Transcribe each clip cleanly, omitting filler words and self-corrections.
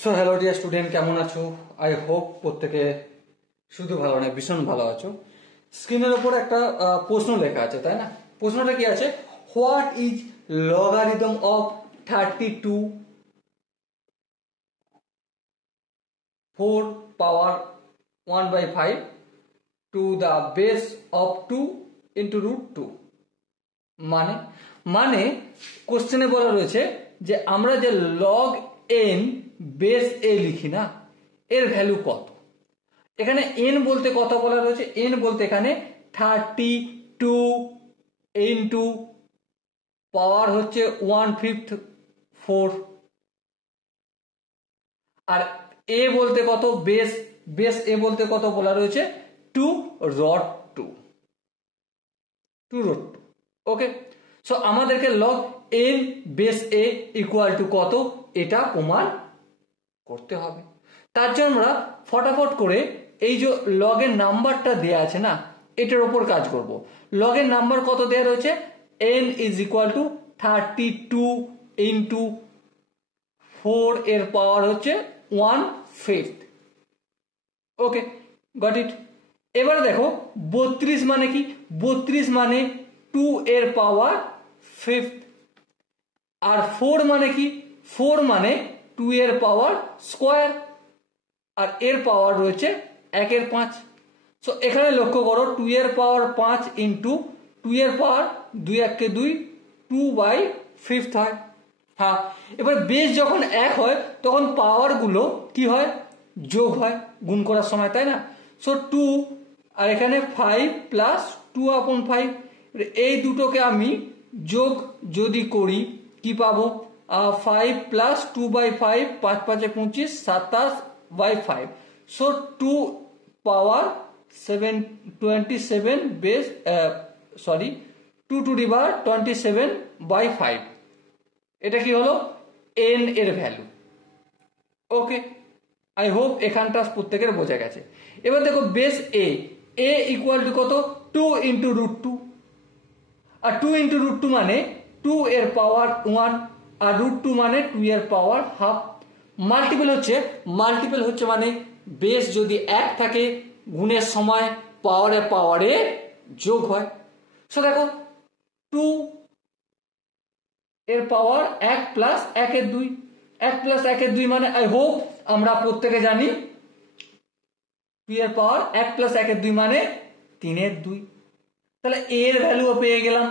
So hello dear student, কেমন আছো? I hope প্রত্যেকে শুধু ভালো নয়, ভীষণ ভালো আছো। স্ক্রিনের উপর একটা প্রশ্ন লেখা আছে, তাই না? প্রশ্নটা কি আছে? What is logarithm of 32 4 power 1/5 to the base of 2 into root 2? মানে মানে কোশ্চেনে বলা রয়েছে যে আমরা যে লগ এন বেস এ লিখি না, এর ভ্যালু কত। এখানে এন বলতে কত বলা রয়েছে? এন বলতে এখানে 32 ইন্টু পাওয়ার হচ্ছে 1/5 4, আর এ বলতে কত? বেস বেস এ বলতে কত বলা রয়েছে? 2 রড 2 ওকে। সো আমাদেরকে log N base A equal to কত এটা প্রমাণ করতে হবে। তার জন্য আমরা ফটাফট করে এই যে লগের নাম্বারটা দেয়া আছে না, এটার উপর কাজ করব। লগের নাম্বার কত দেয়া রয়েছে? n is equal to 32 into 4 এর পাওয়ার হচ্ছে 1/5। ওকে, গট ইট। এবারে দেখো 32 মানে কি? 32 মানে 2 এর পাওয়ার 5, আর 4 মানে কি? 4 মানে 2 এর পাওয়ার স্কোয়ার, আর এর পাওয়ার রয়েছে 1 এর 5। সো এখানে লক্ষ্য করো 2 এর পাওয়ার 5 ইন্টু 2 এর পাওয়ার 2 1 2 2/5 হয়। হ্যাঁ, এবার বেস যখন 1 হয় তখন পাওয়ার গুলো কি হয়? যোগ হয় গুণ করার সময়, তাই না? সো 2 আর এখানে 5 প্লাস 2/5, এই দুটোকে আমি যোগ যদি করি কি পাবো? 5 plus 2/5, 5 5 25, 27/5। So 2 power 27 base 2 to the power 27/5। এটা কি হলো? n এর ভ্যালু। ওকে, আই হোপ এখানটা প্রত্যেকের বোঝা গেছে। এবার দেখো বেস এ ইকুয়াল টু কত? 2 ইন্টু রুট 2, আর 2 ইন্টু রুট 2 মানে 2 এর পাওয়ার 1, আর রুট 2 মানে 2 এর পাওয়ার হাফ। মাল্টিপল হচ্ছে মানে বেস যদি 1 থাকে গুণের সময় পাওয়ারে যোগ হয়। সো দেখো 2 এর পাওয়ার 1 প্লাস 1 এর 2, 1 প্লাস 1 এর 2 মানে আই হোপ আমরা প্রত্যেকে জানি 2 এর পাওয়ার 1 প্লাস 1 এর 2 মানে 3 এর 2। তাহলে এ এর ভ্যালুও পেয়ে গেলাম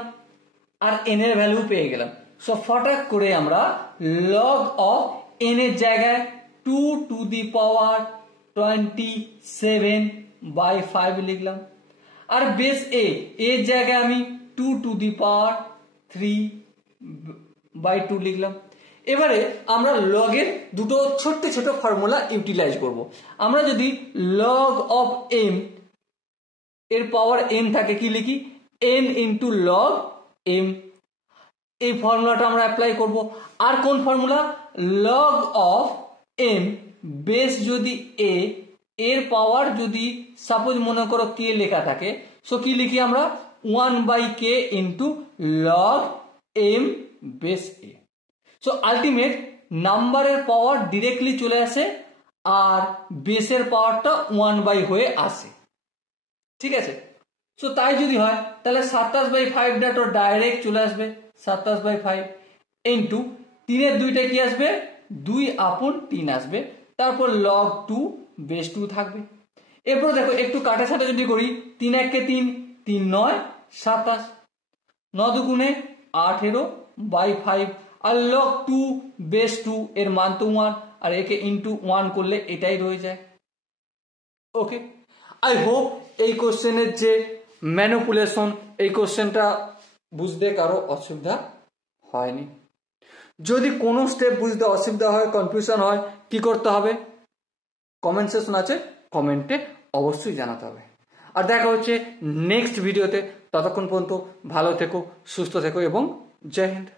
আর এন এর ভ্যালু পেয়ে গেলাম। সো ফটাক করে আমরা লগ অফ এন এর জায়গায় 2 টু দি পাওয়ার 27/5 লিখলাম, আর বেস এর জায়গায় আমি 2 টু দি পাওয়ার 3/2 লিখলাম। এবারে আমরা লগের দুটো ছোট্ট ছোট ফর্মুলা ইউটিলাইজ করব। আমরা যদি লগ অফ এম এর পাওয়ার n থাকে কি লিখি? n into log M. এই ফর্মুলাটা আমরা অ্যাপ্লাই করব। আর কোন formula? Log of M base যদি এ এর পাওয়ার যদি সাপোজ মনে করো কে লেখা থাকে, সো কি লিখি আমরা? 1/k into log M base A. So ultimate নাম্বারের পাওয়ার ডিরেক্টলি চলে আসে আর বেসের পাওয়ারটা 1 হয়ে আসে। ঠিক আছে? সো তাই যদি হয় তাহলে 27/5 তো ডাইরেক্ট চলে আসবে 27/5 ইন্টু 3 এর 2টা কি আসবে? 2/3 আসবে, তারপর log 2 বেস 2 থাকবে। এরপর দেখো একটু কাটাছাটা যদি করি, 3 1 কে 3, 3 9 27, 9 2 18/5, আর log 2 বেস 2 এর মান তো 1, আর একে ইন্টু 1 করলে এটাই রয়ে যায়। ওকে, আই হোপ এই কোশ্চেনের যে ম্যানিপুলেশন, এই কোশ্চেনটা বুঝতে কারো অসুবিধা হয়নি। যদি কোনো স্টেপ বুঝতে অসুবিধা হয়, কনফিউশন হয়, কি করতে হবে? কমেন্ট সেকশন আছে, কমেন্টে অবশ্যই জানাতে হবে। আর দেখা হচ্ছে নেক্সট ভিডিওতে। ততক্ষণ পর্যন্ত ভালো থেকো, সুস্থ থেকো এবং জয় হিন্দ।